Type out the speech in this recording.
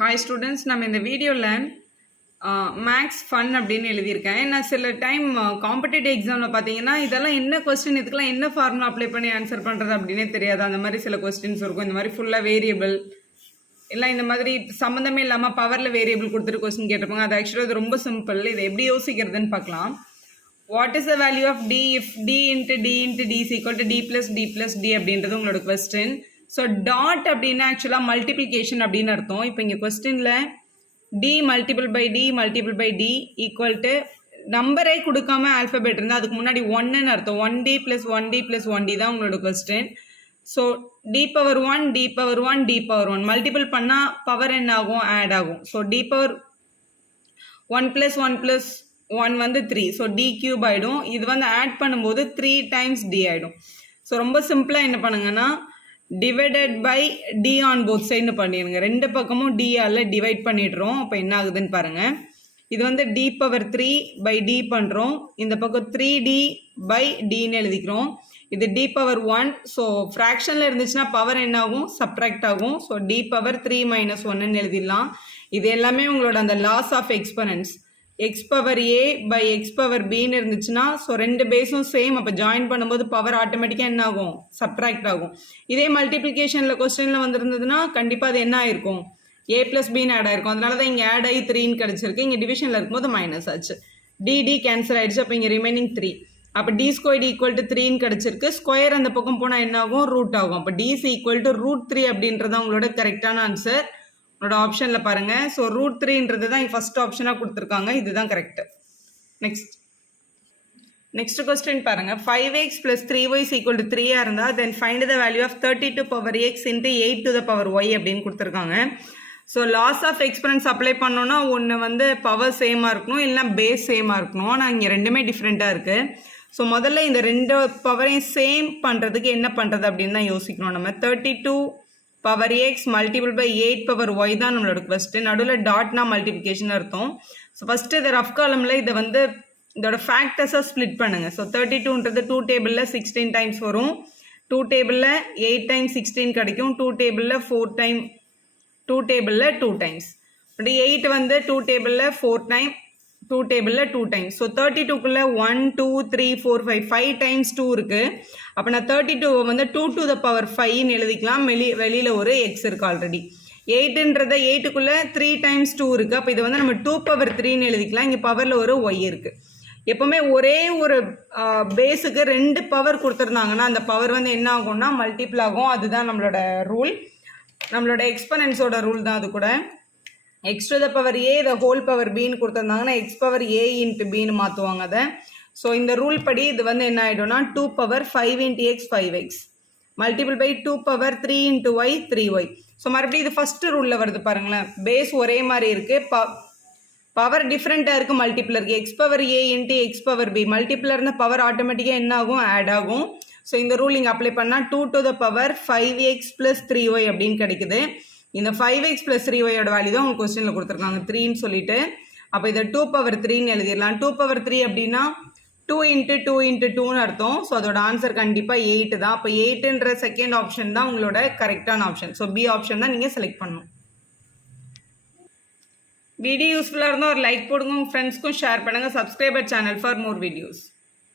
Hi students, நம்ம இந்த வீடியோவில் மேக்ஸ் ஃபன் அப்படின்னு எழுதியிருக்கேன். நான் சில டைம் காம்படிட்டிவ் எக்ஸாமில் பார்த்தீங்கன்னா இதெல்லாம் என்ன கொஸ்டின், இதுக்கெல்லாம் என்ன ஃபார்முலா அப்ளை பண்ணி ஆன்சர் பண்ணுறது அப்படின்னே தெரியாது. அந்த மாதிரி சில கொஸ்டின்ஸ் இருக்கும். இந்த மாதிரி ஃபுல்லாக வேரியபிள் இல்லை இந்த மாதிரி சம்மந்தமே இல்லாமல் பவரில் வேரியபிள் கொடுத்துட்டு கொஸ்டின் கேட்டிருப்பாங்க. அது ஆக்சுவலாக அது ரொம்ப சிம்பிள். இதை எப்படி யோசிக்கிறதுன்னு பார்க்கலாம். What is the value of T if T into T into T is equal to T plus T plus T அப்படின்றது உங்களோட கொஸ்டின். ஸோ டாட் அப்படின்னா ஆக்சுவலாக மல்டிப்ளிகேஷன் அப்படின்னு அர்த்தம். இப்போ இங்கே கொஸ்டினில் T multiple by T equal to நம்பரே கொடுக்காம ஆல்ஃபபெட் இருந்தால் அதுக்கு முன்னாடி ஒன்னுன்னு அர்த்தம். 1d + 1d + 1d தான் உங்களோட question. So d power 1 d power 1 d power 1 multiple பண்ணால் பவர் என்ன ஆகும், ஆட் ஆகும். ஸோ d பவர் 1 + 1 + 1 வந்து 3. ஸோ d கியூப் ஆகிடும். இது வந்து ஆட் பண்ணும்போது 3 டைம்ஸ் d ஆகிடும். ஸோ ரொம்ப சிம்பிளாக என்ன பண்ணுங்கன்னா divided by T on both சைடுன்னு பண்ணிடுங்க. ரெண்டு பக்கமும் டி ஆல் டிவைட் பண்ணிடுறோம். அப்போ என்ன ஆகுதுன்னு பாருங்கள். இது வந்து டி பவர் 3 பை டி பண்ணுறோம். இந்த பக்கம் 3d பை டின்னு எழுதிக்கிறோம். இது டி பவர் 1. ஸோ ஃப்ராக்ஷனில் இருந்துச்சுன்னா பவர் என்ன ஆகும், சப்ட்ராக்ட் ஆகும். ஸோ டி பவர் 3 - 1ன்னு எழுதிடலாம். இது எல்லாமே உங்களோட அந்த laws of exponents. X power a by x power பின்னு இருந்துச்சுன்னா ஸோ ரெண்டு பேஸும் சேம். அப்போ ஜாயின் பண்ணும்போது பவர் ஆட்டோமேட்டிக்காக என்ன ஆகும், சப்ட்ராக்ட் ஆகும். இதே மல்டிப்ளிகேஷனில் கொஸ்டினில் வந்திருந்ததுன்னா கண்டிப்பாக அது என்ன ஆயிருக்கும், ஏ ப்ளஸ் பின்னு ஆட் ஆயிருக்கும். அதனால தான் இங்கே ஆட் ஆகி 3ன்னு கிடச்சிருக்கு. இங்கே டிவிஷனில் இருக்கும்போது மைனஸ் ஆச்சு. டி கேன்சல் ஆயிடுச்சு. அப்போ இங்கே ரிமைனிங் 3. அப்போ டி ஸ்கொயர் ஈக்குவல் டு 3ன்னு கிடச்சிருக்கு. ஸ்கொயர் அந்த பக்கம் போனால் என்ன ஆகும், ரூட் ஆகும். அப்போ டி இஸ் ஈக்குவல் டு √3 அப்படின்றத உங்களோட கரெக்டான ஆன்சர். உங்களோட ஆப்ஷனில் பாருங்கள். ஸோ √3ன்றது தான் ஃபர்ஸ்ட் ஆப்ஷனாக கொடுத்துருக்காங்க. இதுதான் கரெக்டு. நெக்ஸ்ட் கொஸ்டின் பாருங்கள். 5x + 3y = 3 இருந்தால் then find the value of 32 power x into 8 to the power y அப்படின்னு கொடுத்துருக்காங்க. So laws of exponents apply பண்ணோன்னா ஒன்று வந்து பவர் சேமாக இருக்கணும், இல்லைனா பேஸ் சேமாக இருக்கணும். ஆனால் இங்கே ரெண்டுமே டிஃப்ரெண்ட்டாக இருக்குது. ஸோ முதல்ல இந்த ரெண்டு பவரையும் சேம் பண்ணுறதுக்கு என்ன பண்ணுறது அப்படின்னு தான் யோசிக்கணும். நம்ம 32 power x multiple by 8 power y தான் நம்மளோட கொஸ்டின். நடுவில் டாட்னா மல்டிபிகேஷன் அர்த்தம். ஸோ ஃபஸ்ட்டு இதை ரஃப் காலமில் இதை வந்து இதோட ஃபேக்டர்ஸாக ஸ்ப்ளிட் பண்ணுங்கள். ஸோ 32ன்றது 2 டேபிளில் 16 டைம்ஸ் வரும். 2 டேபிளில் 8 டைம்ஸ் 16 கிடைக்கும். 2 டேபிளில் 4 டைம் 2 டேபிளில் 2 டைம்ஸ். அப்படி 8 வந்து 2 டேபிளில் 4 டைம் 2 டேபிளில் 2 டைம்ஸ். ஸோ 32க்குள்ளே 1 2 3 4 5 டைம்ஸ் 2 இருக்குது. அப்போ நான் 32 வந்து 2 to the power 5ன்னு எழுதிக்கலாம். வெளியில் ஒரு எக்ஸ் இருக்குது ஆல்ரெடி. 8ன்றத 8க்குள்ளே 3 டைம்ஸ் 2 இருக்குது. அப்போ இதை வந்து நம்ம 2 பவர் 3ன்னு எழுதிக்கலாம். இங்கே பவரில் ஒரு ஒய் இருக்குது. எப்போவுமே ஒரே ஒரு பேஸுக்கு 2 பவர் கொடுத்துருந்தாங்கன்னா அந்த பவர் வந்து என்ன ஆகும்னா மல்டிபிள் ஆகும். அதுதான் நம்மளோட ரூல், நம்மளோட எக்ஸ்பனன்ஸோட ரூல் தான். அது கூட x to the power a the whole power பின்னு கொடுத்துருந்தாங்கன்னா எக்ஸ் பவர் ஏ இன்ட்டு பின்னு மாற்றுவாங்க அதை. ஸோ இந்த ரூல் படி இது வந்து என்ன ஆகிடும்னா 2 power 5 × x 5x multiple by 2 power 3 × y 3y. So மறுபடியும் இது ஃபஸ்ட்டு ரூலில் வருது பாருங்களேன். பேஸ் ஒரே மாதிரி இருக்குது, பவர் டிஃப்ரெண்ட்டாக இருக்குது, மல்டிபிள் இருக்குது. X power a into X power B multiple இருந்தால் பவர் ஆட்டோமேட்டிக்காக என்ன ஆகும், ஆட் ஆகும். ஸோ இந்த ரூல் இங்கே அப்ளை பண்ணால் 2 to the power 5x + 3y அப்படின்னு கிடைக்குது. இந்த 5x + 3yயோட வேல்யூ தான் உங்கள் கொஸ்டினில் கொடுத்துருக்காங்க 3ன்னு சொல்லிட்டு. அப்போ இதை 2 பவர் 3ன்னு எழுதிடலாம். 2 பவர் 3 அப்படின்னா 2 × 2 × 2ன்னு அர்த்தம். ஸோ அதோட ஆன்சர் கண்டிப்பாக 8 தான். அப்போ 8ன்ற செகண்ட் ஆப்ஷன் தான் உங்களோட கரெக்டான ஆப்ஷன். ஸோ பி ஆப்ஷன் தான் நீங்கள் செலக்ட் பண்ணணும். வீடியோ யூஸ்ஃபுல்லாக இருந்தால் ஒரு லைக் போடுங்க, உங்கள் ஃப்ரெண்ட்ஸ்க்கும் ஷேர் பண்ணுங்கள். Subscriber channel for more videos.